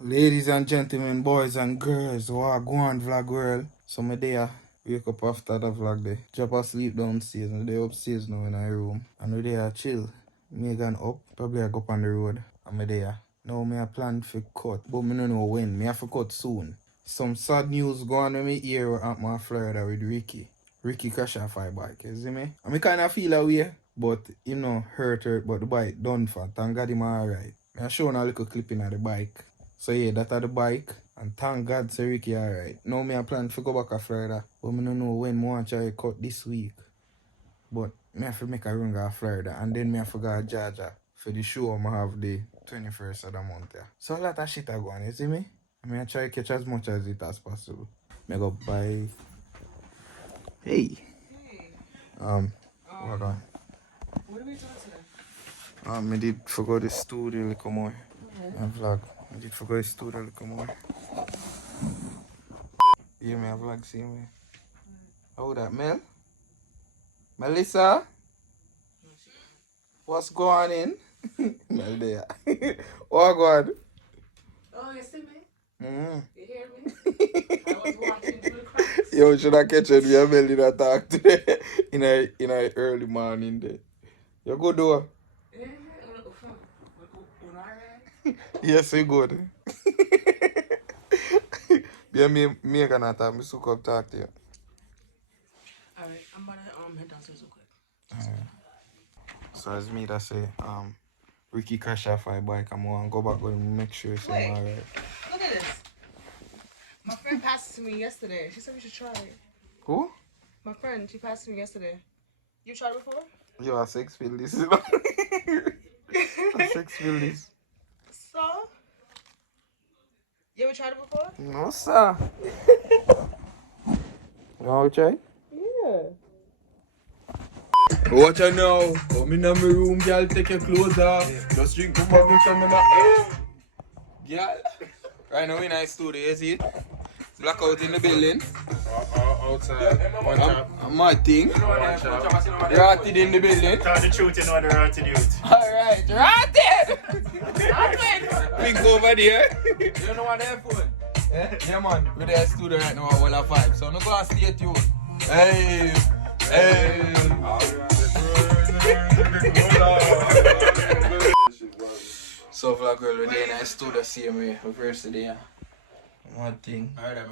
Ladies and gentlemen, boys and girls, what go on vlog world? So me there, wake up after the vlog day. Drop asleep downstairs, and they upstairs now in our room. And we there chill. Megan up, probably I go up on the road. And me there. Now me a plan for cut, but me don't know when. Me have to cut soon. Some sad news going on with me here at my Florida with Ricky. Ricky crash off my bike, you see me? And me kinda feel away, but him no hurt, but the bike done for. Thank God him alright. I show a little clipping of the bike. So yeah, that are the bike. And thank God say Ricky alright. Now me a plan to go back to Florida. But me don't know when I want to cut this week. But me have to make a run to Florida. And then me have to go to Georgia for the show I have the 21st of the month. Yeah. So a lot of shit are going, you see me? I mean I try to catch as much as it as possible. Me go buy. Hey. What on? What are we doing today? Me did forget the studio a little more. And vlog. I did forget the studio a little more. Yeah, me a vlog, see me. How that, Mel? Melissa? What's going in? Mel there. What going? Oh, you see me? Mm-hmm. You hear me? I was walking through the cracks. Yo, should I catch it? We are Mel in a talk today. in a early morning day. You good though? Yeah, Yes, you good. Yeah, me gonna talk. Me so come talk to you. Alright, I'm gonna head downstairs real quick. So as me that say, Ricky crash off my bike. I'm gonna go back and make sure it's alright. Look at this. My friend passed it to me yesterday. She said we should try it. Who? My friend, she passed it to me yesterday. You tried it before? You are sex feel this, you know? Sex feel this. So? You ever tried it before? No, sir. You want to try? Yeah. Watch out now. Come in my room, girl. Take your clothes off. Just drink the bubble from my girl. Right now in our studio, you see it? Blackout in the building. Outside. My thing. Rotted in the building. Tell the truth, you know the rotted youth. Alright, rotted! Pink over there. You don't know what they're for? Yeah, man. We're there studio right now at Walla 5. So I'm going to stay tuned. Hey! Hey! So, vlog girl, we're there in our studio, same way. Reverse today. One thing. Murder.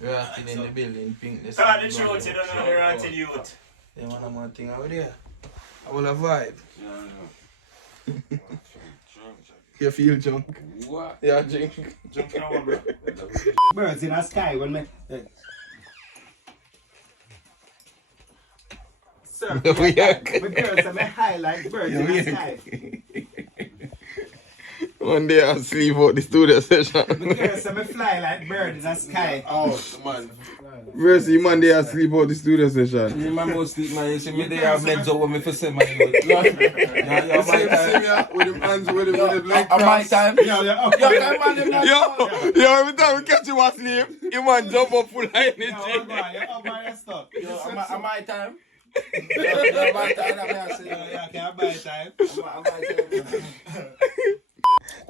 Rotted in the building, pink. Tell the truth, you don't know the rotted youth. Yeah, man, one thing over there. I will a vibe. You feel drunk? What? Yeah, drink. Jump now, bro. Birds in the sky when me. Sir, Yeah, we are. my girls are me high like birds in the sky. One day I'll sleep out the studio session. My girls are me fly like bird in the sky. Oh, man. Versi Monday I sleep out the studio session. You man must sleep, man. You see me there, I've meds up with me for 7 minutes. Yeah, my time. With him hands with him like My time. Yeah. Yo, every time we catch you asleep, you man jump up full of energy. My time. Yeah, my time.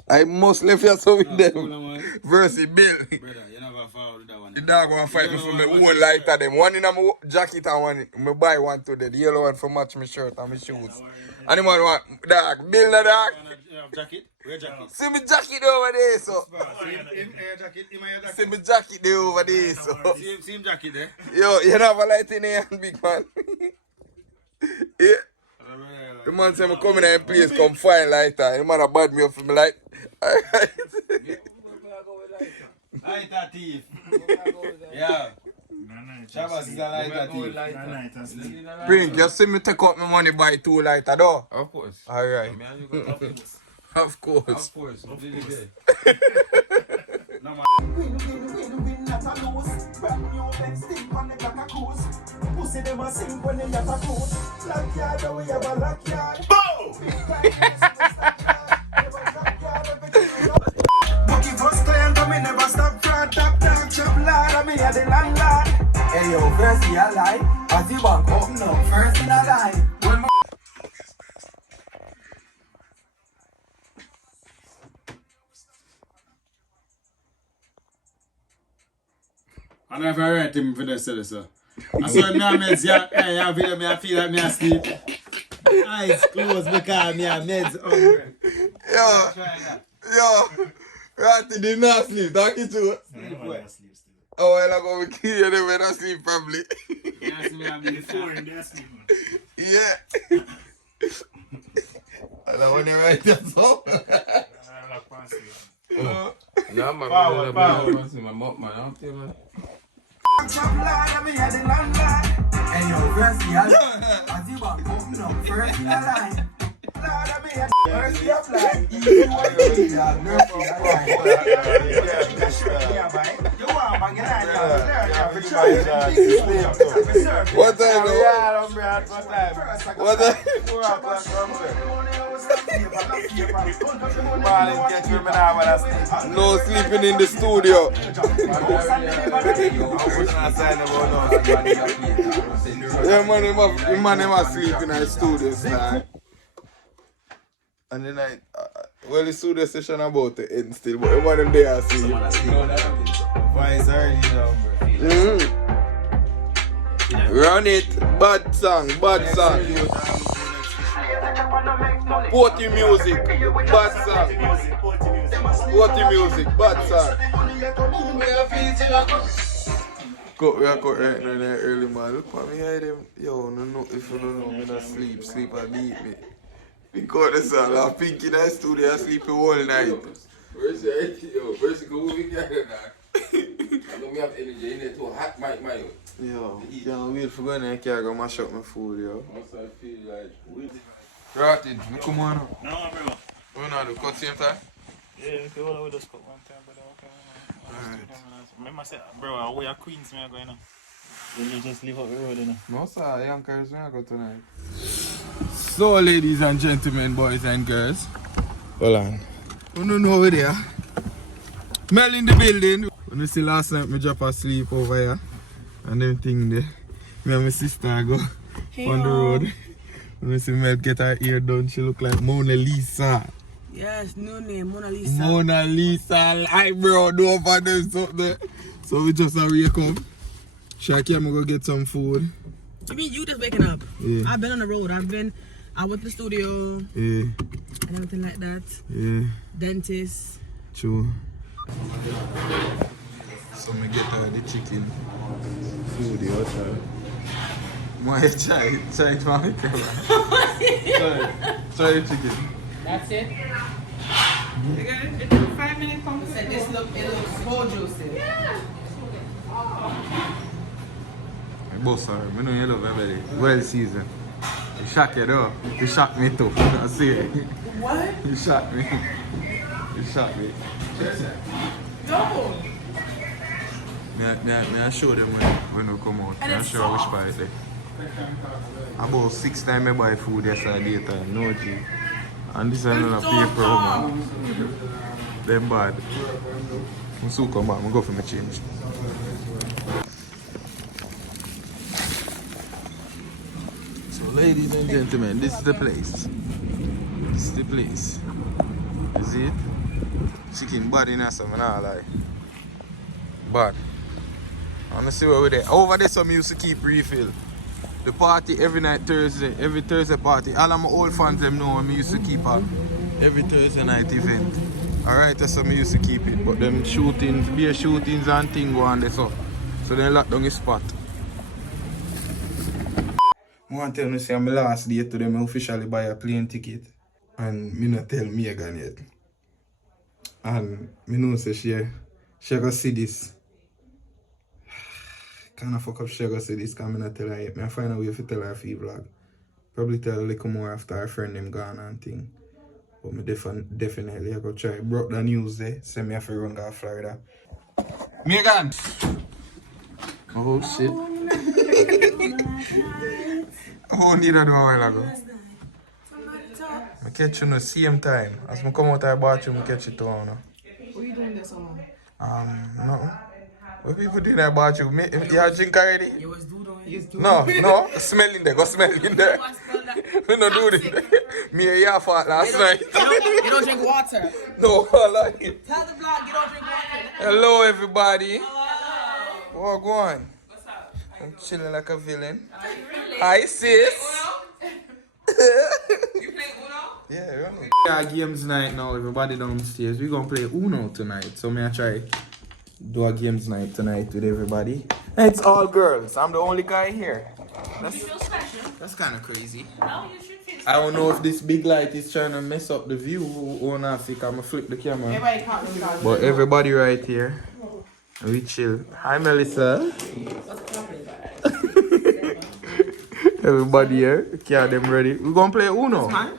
I must left you so with them. Versi Bill. Brother, you never follow that one. The dog want to fight me for my own lighter them. One in my jacket and one me buy one today. The yellow one for match my shirt and my shoes. And the man want dog. Bill the dog. Jacket? Where jacket? See me jacket over there so. See me jacket there over there so. Same jacket there. Yo, you have a light in here, big man. Yeah. The man say me come in and place, come find lighter. The man a bad me up for me light. Alright. Lighter thief. Yeah. Trabass is a lighter thief. Bring, you see me take out my money buy 2 lighter though? Of course. Alright. Of course. Of course. Win, not a lose. Brand new Ben stick on the back of cruise. Pussy them a sing when they have a cruise. Backyard, we have a backyard. But if us client, I never stop fraud. Top dog, chop lad, I me a the landlord. Hey yo, first in your life, as the bank open up, first in a line. When my I never write him for this, so. I saw me and meds, yeah, video me, I feel like me asleep. Eyes closed because me and meds hungry. Yo, Ratty did not sleep, don't you too? Oh, well, I'm going to kill you, they went to sleep probably. Yeah, see me and me Before in their sleep. Yeah. I don't want to write that song. Nah, man, Power. my mom, man, I don't think, man. And your first year, as you are coming up, first year line. First year fly, you want to see that mercy line. You want to get out of What time? What time? No sleeping in the studio. Yeah, man, him a sleep in the studio, sir. And then well, the studio session about to end still, but one of them there I see you. Voice early now, bro. Run it, bad song. Potty music, bad song. Potty music, bad song. We are cut right now in the early man. Look at me, hear them. Yo, no, if you don't know, me not sleep and beat me. Because this all, I'm pink in the studio, I sleep all night. Where's the go with the I know me have energy in there too hot, my. Yo, can't wait for going and can't go mash up my food, yo. Once I feel like Ratted, come on now. No, bro. We not do cut same time? Yeah, if you all just cut one time, but okay. Remember, say, bro, we are Queens, man, going on. You just leave up the road, you know. No, sir, Yonkers, we go tonight. So, ladies and gentlemen, boys and girls. Hold on. You don't know over there. Mel in the building. When you see last night, I drop asleep over here. And them thing there. Me and my sister go on the road. When you see Mel get her hair done, she look like Mona Lisa. Yes, new name, Mona Lisa. Mona Lisa, eyebrow, do over them something. So we just wake up. Shaki, I'm gonna go get some food. You mean you just waking up? Yeah. I've been on the road. I went to the studio. Yeah. And everything like that. Yeah. Dentist. True. So I get the chicken food outside. My try to make Try the chicken. That's it. It's a 5-minute conversation. It looks so juicy. Yeah. Boss, sorry, I know you love everybody. Well seasoned. You shock you though. You shock me too. I see it. What? You shock me. You shock me. No. I show them when they come out. I show which part they. About 6 times I buy food yesterday daytime, no G. And this is another paper woman. Them bad. I'm soon come back, I'm go for my change. So ladies and gentlemen, this is the place. This is the place. You see it? Chicken bad in us, I'm not lie. Bad. I want to see what we're there. Over there some used to keep refill. The party every night Thursday, every Thursday party. All of my old fans them know I used to keep a every Thursday night event. Alright, that's how I used to keep it. But them shootings, beer shootings and things go on there so they lock down the spot. I want to tell you, say my last day to them I officially buy a plane ticket. And me not tell Megan yet. And me know say she go see this. Kinda fuck up she go see this because I not tell her yet. I find a way to tell her if vlog. Probably tell her a little more after her friend them gone and thing. But me definitely I go try. Broke the news there. Say me have to run to Florida. Megan! Oh shit. Oh, need to do a while ago. I catch you in the same time. As I come out of the bathroom, I catch you too. What are you doing this summer? Nothing. What people do in the bathroom? You have drink already? You was doing. No. Smell in there. Go smell in there. We don't do this. Me and your fault last night. You don't drink water. No, I like it. Tell the vlog you don't drink water. Hello, everybody. Hello. Oh, go on. What's up? I'm chilling like a villain. Are you really? Hi, sis. You playing Uno? Yeah, right. Yeah, games night now. Everybody downstairs. We're gonna play Uno tonight. So may I try do a games night tonight with everybody. And it's all girls. I'm the only guy here. You feel special? That's kind of crazy. No, you should feel special. I don't know if this big light is trying to mess up the view or not. I'm gonna flip the camera. Everybody can't look out. But everybody right here. We chill. Hi, Melissa. Everybody here. Okay, them ready. We're gonna play Uno. Yeah.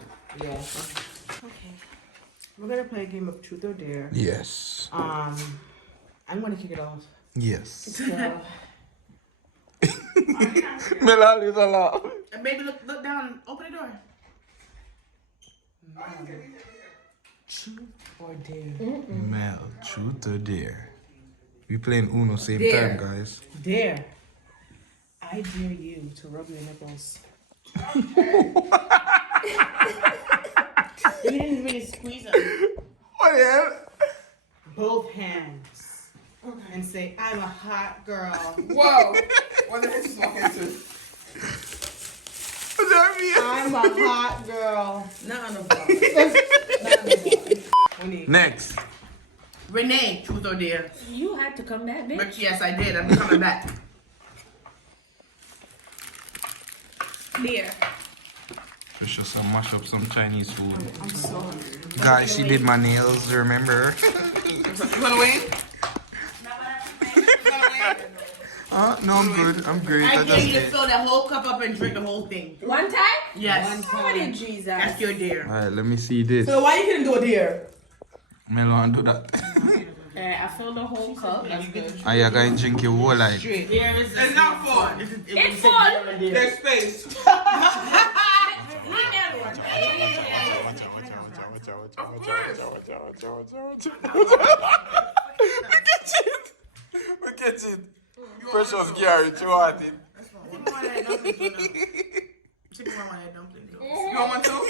Okay. We're gonna play a game of truth or dare. Yes. I'm gonna kick it off. Yes. So, Melal is allowed. baby, look down. Open the door. Truth or dare? Mel, truth or dare? We playing Uno same Dare. time, guys. Dare. I dare you to rub your nipples. You didn't really squeeze them. What the hell? Both hands. And say, I'm a hot girl. Whoa! What the heck is walking into? What that mean? I'm a hot girl. Not on the vlog. Next. Renee, truth or dare? You had to come back, bitch. But yes, I did. I'm coming back. There. Let's just mash up some Chinese food. I'm sorry. Guys, she did my nails, remember? You wanna win? No, I'm good. I'm great. I I dare you to just fill that whole cup up and drink the whole thing. One time? Yes. Somebody Jesus. That's your dare. Alright, let me see this. So why you couldn't do a dare? Melon, do that. I filled the whole cup. That's good. Are you going to drink your whole life? Dare is it's not fun. It's fun. There's space. Leave me alone. We get it. Precious Gary, you want it? You want one too?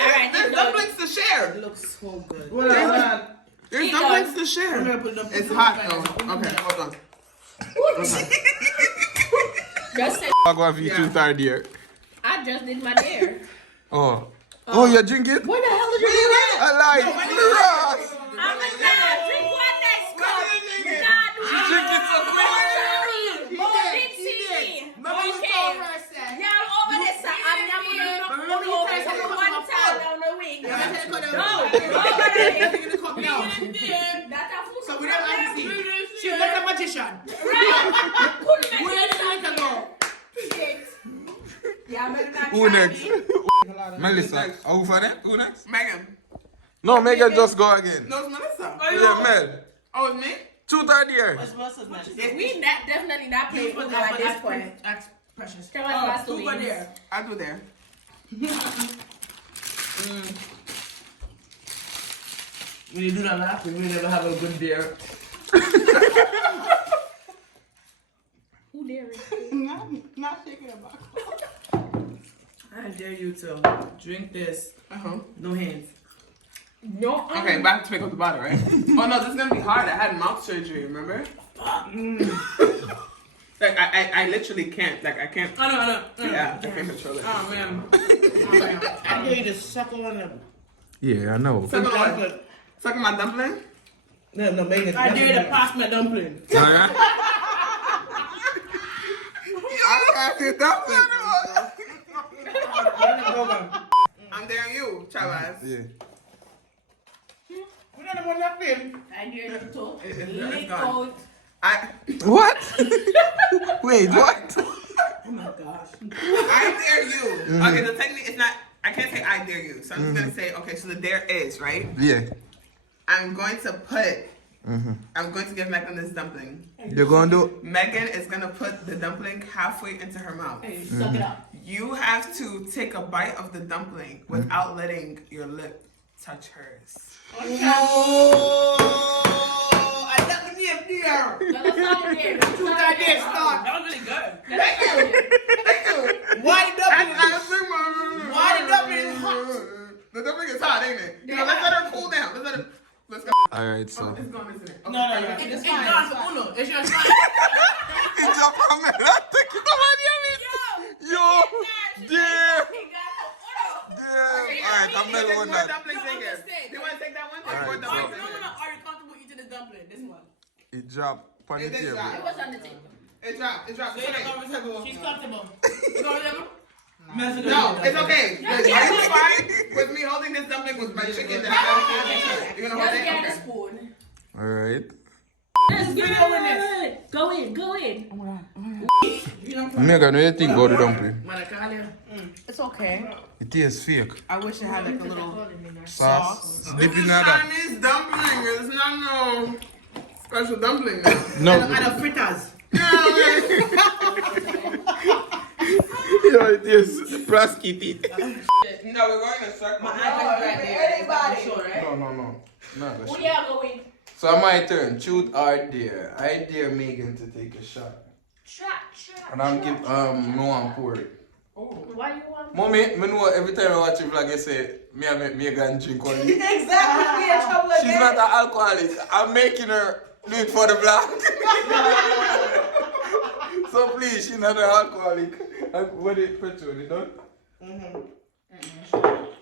Alright, There's dumplings to share. It looks so good. There's dumplings to share. It's hot though. Okay, hold on. Just say, I'm going to be too tired here. I just did my dare. Oh. Oh, you drink it? What the hell did you do that? I lied. Ross. I'm a nah, drink one next cup. Nah, do it. Drink it so quick. Big TV. Okay. Y'all over there, sir. I'm not going to one time down the week. No, over there. That's a fool. So we don't have to see. She's like a magician. Right. Couldn't make Where it. did you go? Yeah, better not Who try next? me. Melissa. Who for that? Who next? Megan. No, Megan, just go again. No, it's Melissa. Yeah, Mel. Oh, it's me? 2:30 here. We definitely not playing Uno at this point. Ask Precious. Trabass Who go Bio. there? I'll go there. When you do that laughing, we never have a good dare. Who dare it? Not shaking it back. I dare you to drink this. No hands. No. Okay, back to pick up the bottle, right? Oh no, this is gonna be hard. I had mouth surgery, remember? Like I literally can't. Like I can't. I know. Yeah, I can't control it. Oh man. I dare you to suckle on them. Yeah, I know. Suckle on. Suckle my dumpling? No, Megan. I dare you to pass my dumpling. Oh, yeah? I got your dumpling. I'm daring you, Trabass. Yeah. We don't want nothing. I dare you to It's lick gone. out. What? Wait, what? Oh my gosh. I dare you. Okay, the technique is not, I can't say I dare you. So I'm just going to say, okay, so the dare is, right? Yeah. I'm going to put, I'm going to give Megan this dumpling. You're going to do? Megan is going to put the dumpling halfway into her mouth. Suck it up. You have to take a bite of the dumpling without letting your lip touch hers. Oh, I love the dare. No, that's not a dare. That's not a dare. That was really good. That's not a dare. Why the dumpling is hot? The dumpling is hot, ain't it? Let's let her cool down. Let's go. Alright, so. It's gone, isn't it? Okay. No, It's gone for Uno. It's your sign. It's up from me. Take it over Yo, dear. Alright, I'm mellow on that. Dumplings in here. You want to take that one? Take more Alright, dumplings in No, here. are you comfortable eating this dumpling? This one. It dropped on the It did table. drop. It was on the table. It dropped. It's okay. She's comfortable. No, it's okay. Are you fine with me holding this dumpling with my chicken that I got? You're gonna hold Just it? get Okay. a spoon. Alright. Go in. Megan, what do you think about the dumpling? It's okay. It tastes fake. I wish it had like a little Sauce. Dip This in is that. Chinese dumpling. It's not no special dumpling now. No. and a fritters. Yo, it is plaskity. No, we're going to circle. My iPad's right there. Anybody. Sure, right? No. Not Oh yeah, go in. So my turn. Truth or dare? I dare Megan to take a shot. Shot. And I'm give no one pour it. Why you want? Mommy, me know every time I watch a vlog, I say, me and make Megan drink only. Exactly. Be in trouble She's not an alcoholic. I'm making her do it for the vlog. So please, she's not an alcoholic. What did petrol? You done?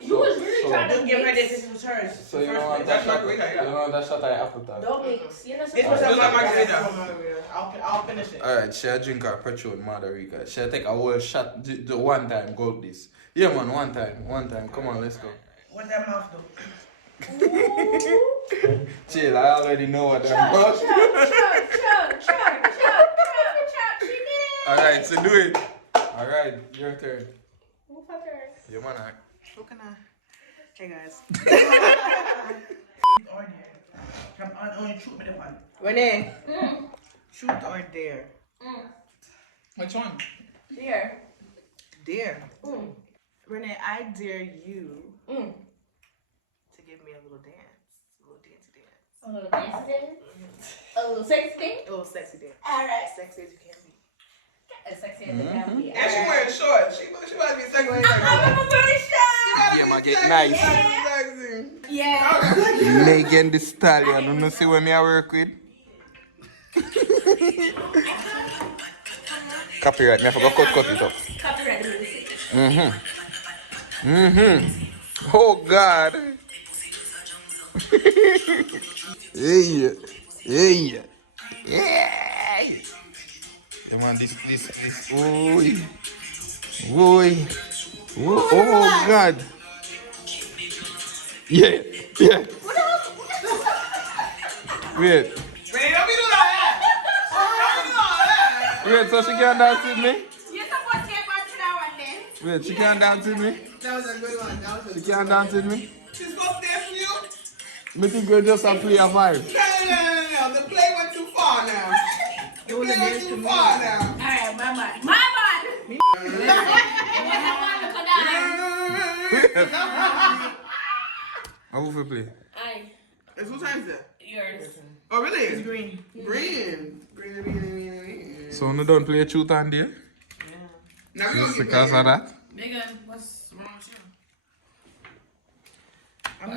You was really trying to Don't give her mix. this. This was hers. So you know what That's that shot? margarita, You yeah. know that shot I apple tart. Don't mix. You're not This supposed was to. a Just like margarita. margarita. I'll finish it. Alright, she'll drink her petrol margarita. She'll take a whole shot the one time, go this. Yeah man, one time. Come on, let's go. What that mouth do? Chill, I already know what that was. Chug. She did it. Alright, so do it. Alright, your turn. Your man act. What can I? Hey guys. Come on, only shoot me the one. Renee. Truth or dare? Which one? Here. Dare. Renee, I dare you to give me a little dance. A little dancey dance. A little dancing. A little sexy. A little sexy dance. Alright. Sexy as you can be. As sexy as it can be. And she wearing shorts. She must be sexy. I'm very shy. Yeah, man, get nice. Yeah. Megan the Stallion, you know see what me I work with? Copyright, me I forgot cut it up. Copyright music. Oh God. Hey. Yeah man, this. Oi. Oh God. Yeah. Wait. Ray, don't be doing all that. Wait, so she can't dance with me? You're supposed to get back to that one then. Wait, she can't dance with me? That was a good one. She can't dance with me? She's supposed to dance with you? Me think we're just a play a vibe. No. The play went too far now. The play went too far now. Alright, my bad. My bad. How will we play? Aye. It's what time is it? Yours. Oh, really? It's green. Green. So we don't play truth and dare? Now we Just gonna because of that? Megan, what's wrong with you?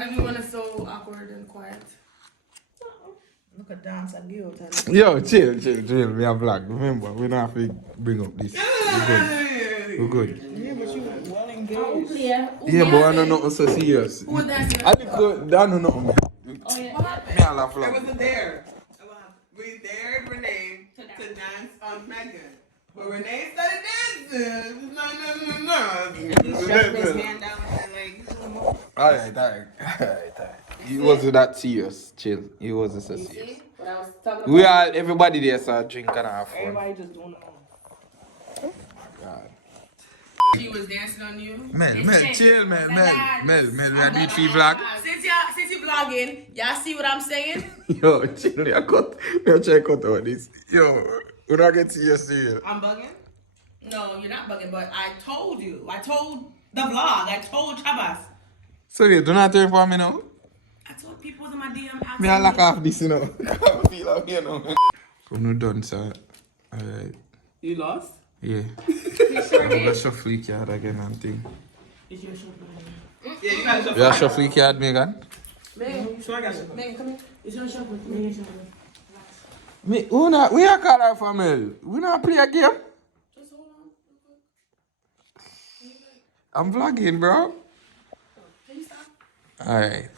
Everyone is so awkward and quiet. Look at dance and guilt. Yo, chill. We are vlog. Remember, we don't have to bring up this. We're good. Yeah, but you were well engaged. Oh, clear. Yeah, but I don't know so serious. Who was dancing? I think I don't know. Me Oh, yeah. I laugh It vlog. was a dare. We dared Renee to dance on Megan. But Renee started dancing. No. Shoving his hand down her leg. Alright. It wasn't that serious. Chill. It wasn't so serious. See what I was talking about? We all, everybody there saw drink and have fun. Everybody just doing it. God. She was dancing on you. Mel, chill, Mel, we are doing free vlog. Since you vlogging, y'all see what I'm saying? Yo, chill, I try to cut all this. Yo, we not get serious. I'm bugging? No, you're not bugging, but I told you. I told the vlog. I told Trabass. So you do not turn for me now? I told people in my DM. Me I lock off this, you know. I feel like, you know. So no done, sir. Alright. You lost? Yeah. You sure I'm did. gonna shuffle your card again and thing. It's your show. Yeah, you gotta You have shuffle your card, Megan? Megan, So I got you. Megan, come here. It's your show. Megan, show me. Me, we are call her family. We not play a game. Just hold on. I'm vlogging, bro. Can you stop? Alright.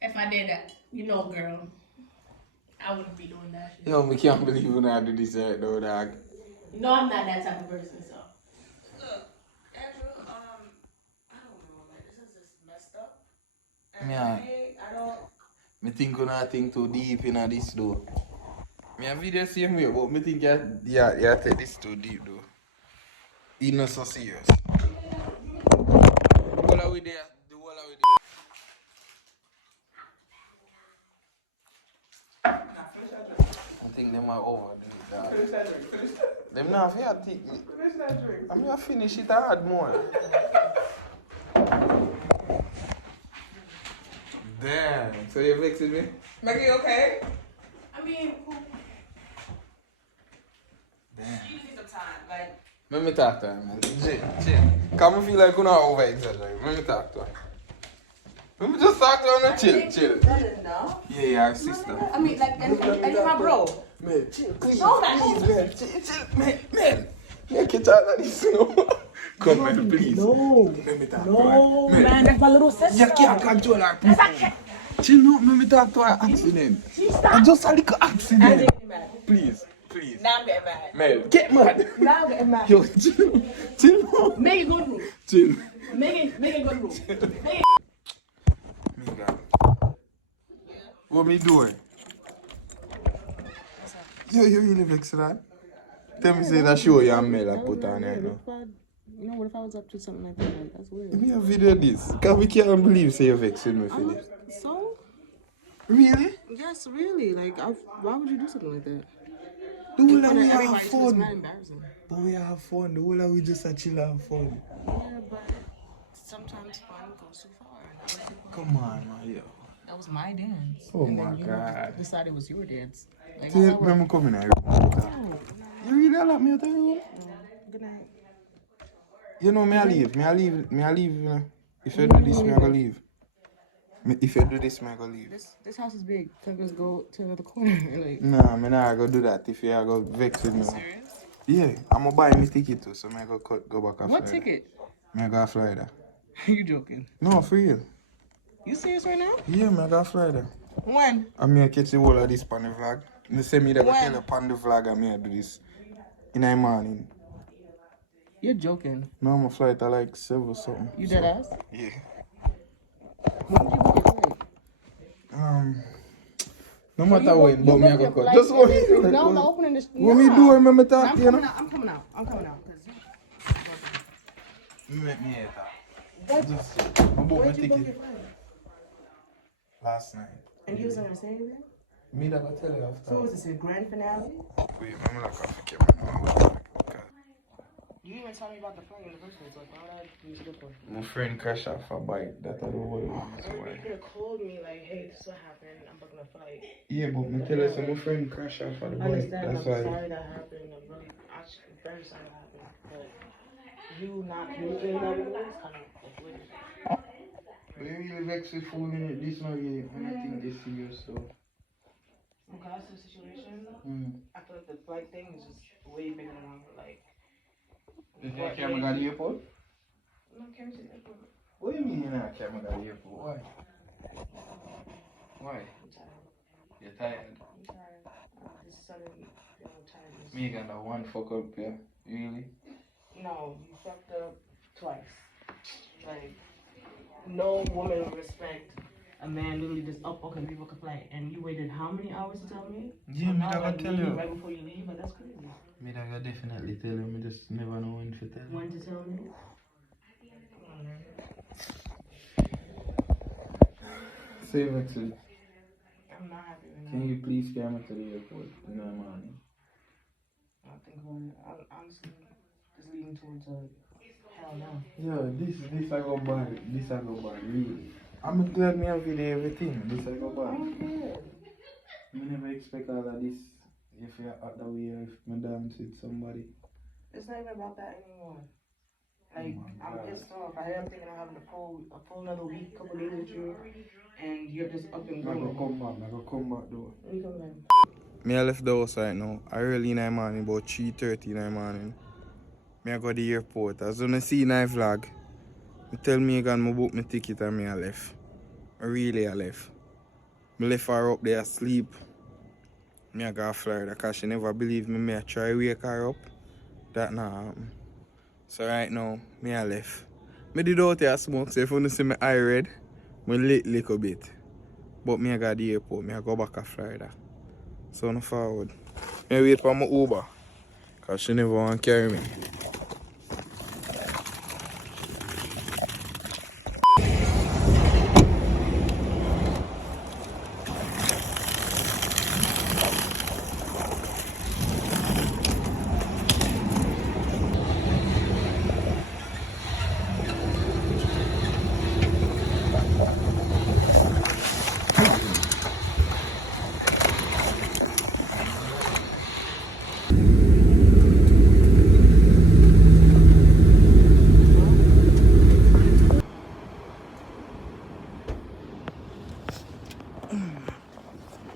If I did that, you know, girl, I wouldn't be doing that shit. Yo, me can't believe you not do this right though, dog. You know I'm not that type of person, so. Look, Andrew, I don't know, man. This is just messed up. And Yeah. I don't. Me think you not think too deep in this though. Me a video same way, but me think you take this too deep though. It's not so serious. The whole of it there. I think them are over that. Finish that drink. Finish that. Them not fair take it. Finish that drink. I'm gonna finish it hard more. Damn. So you vexing me? Maggie, you okay? I mean, Damn. you need some time. Like, Let me talk to her, man. Chill. Come and feel like you're not over exaggerating. Let me talk to her. Let me just talk to her and chill. enough. Yeah, our sister. I mean, like, and you're my bro. Man, chill, please. No, man. Please, man. Chill, man. Make it out like this, you know. Come, man, please. No. Let me talk to her. No, man, that's my little sister. You can't control her, please. Chill, no, let me talk to her. Accident. It's just a little accident. I'm getting mad. Please. Now I'm getting mad. Man, get mad. Now I'm getting mad. Yo, chill. Make it good room. Chill. Make it good room. Make it. Megan. What me doing? You really vexed that? Tell me say that show you made I put on right now. You know, what if I was up to something like that? Like, that's weird. Give me a video of this. Cause we can't believe say you vexed me for this. So? Really? Yes, really. Like, why would you do something like that? The whole of we Everybody have thinks it's fun. mad embarrassing. But we have fun. The whole of we just a chill have fun. Yeah, but sometimes fun goes too far. And that was too far. Come on, man. Yo. That was my dance. Oh and my then you God. decided it was your dance. Like, See, how that when work? I come in here. You really like me at the room? Good night. You know, me I leave, you know. If you do this, me I go leave. If you do this, me I go leave. This house is big. So just go to another corner. Like, Nah, me nah go do that if you go vex with me. serious? Yeah, I'm gonna buy me ticket too, so me go go back a What Florida. ticket? Me go Florida. You joking? No, for real. You serious right now? Yeah, me go Florida. When? I'm gonna catch the whole of this pan the vlog. Me say me that go When? tell you pan the vlog and me do this in the morning. You're joking. No, I'm a flight at like 7 or something. You dead ass? Yeah. When did you book your flight? No matter when, but me I go cut. Just No, what I'm not opening this. What me do when me talk to you, know? I'm coming out. 'cause Me make me hate that. What? Just I bought my When did you book ticket your flight? last night. And you wasn't gonna say anything? Me that go tell you after. So what was this, a grand finale? Wait, I'm not gonna forget my number. You didn't even tell me about the flight in the first place. Like, why would I use a good one? My friend crashed off a bike. That I don't know You could have called me like, hey, this is what happened. I'm booking a flight. Yeah, but me tell you, so my friend crashed off of the I bike. understand. That's I'm why. sorry that happened. I'm really, actually very sorry that happened. But you not communicating that with me is kind of like weird. But you really vex with 4 minutes. This now you, I think this serious, so. Regards to the situation, Mm. I feel like the flight thing is just way bigger than I'm like. Is that camera got the airport? No, carry to the airport. What do you mean you're not camera got the airport? Why? Why? I'm tired. You're tired. I'm tired. This sudden tiredness. Me got that one fuck up, yeah. Really? No, you fucked up twice. Like, no woman would respect a man literally just up, okay, we book a flight, and you waited how many hours to tell me? Yeah, me that like, tell leave you. right before you leave, but that's crazy. Me that got definitely tell you. Me just never know when to tell you. When to tell me? Say Vexel, I'm not happy right now. can you please camera to the airport in the morning? I think I'm honestly just leading towards a Hell no. Yeah, this I go bad. This I go bad, really. I'm glad me have video everything. This I go bad. I never expect all of this if you're out the way or if I dance with somebody. It's not even about that anymore. Like, I'm pissed off. I am thinking of having a full another week, couple days with you, and you're just up and I going. go come back though. When you come back? Me I left the house right now. I early in the morning, about 3:30 in the morning. Me I go to the airport. As soon as I see in the vlog, I tell Megan I book my ticket and me I left. I left. I left her up there asleep. Me I go to Florida because she never believed me. I try to wake her up. That not happen. So right now, me I left. Me did out here smoke, so if you see me eye red, I lit little bit. But me I go to the airport, me I go back to Florida. So no forward. Me wait for my Uber. Because she never want to carry me.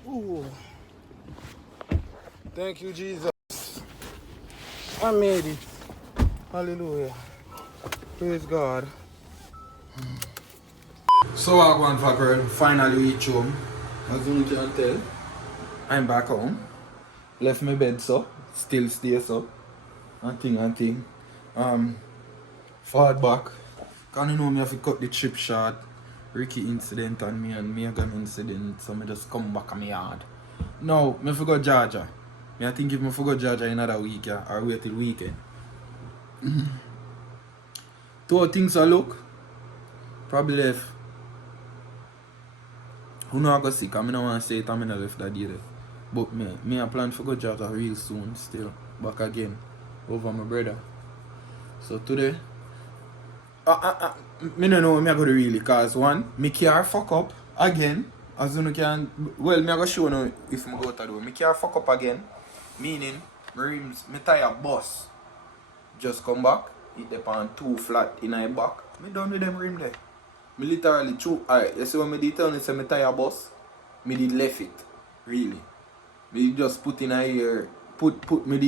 Ooh. Thank you, Jesus. I made it. Hallelujah. Praise God. So I go on for girl. Finally reach home. As you can tell, I'm back home. Left my bed so. Still stay so. And thing. Forward back. Cause you know me have to cut the trip short. Ricky incident and me and Megan incident, so I just come back to my yard. Now, I forgot Georgia. I think if I forgot Georgia in another week, yeah, or wait till weekend. Two how things I look, probably left. Who know I go sick, I don't want to say it, I'm not left that day. But me I plan to go Georgia real soon still. Back again. Over my brother. So today, I don't know what I'm going to really, cause one, my car fuck up again. As you can, well, I'm going to show you if I go to do. My car fuck up again, meaning my rims, my tire bust. Just come back, it depend 2 flat in my back. I done with them rim there. I literally choke. Alright, you see when I did tell me say my tire bust, I did left it, really. I just put in a ear,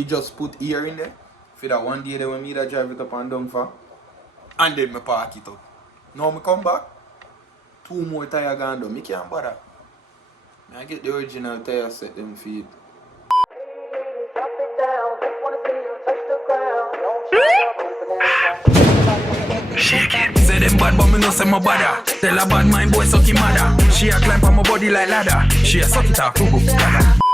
just put ear in there. For that one day when I drive it up and down for. And then I park it up. Now I come back, 2 more tires gone down. I can't bother. I get the original tire set them feet. Shake it. Say them bad but me no say my bother. Tell a bad mind boy suck him mother. She a climb on my body like ladder. She a suck it off.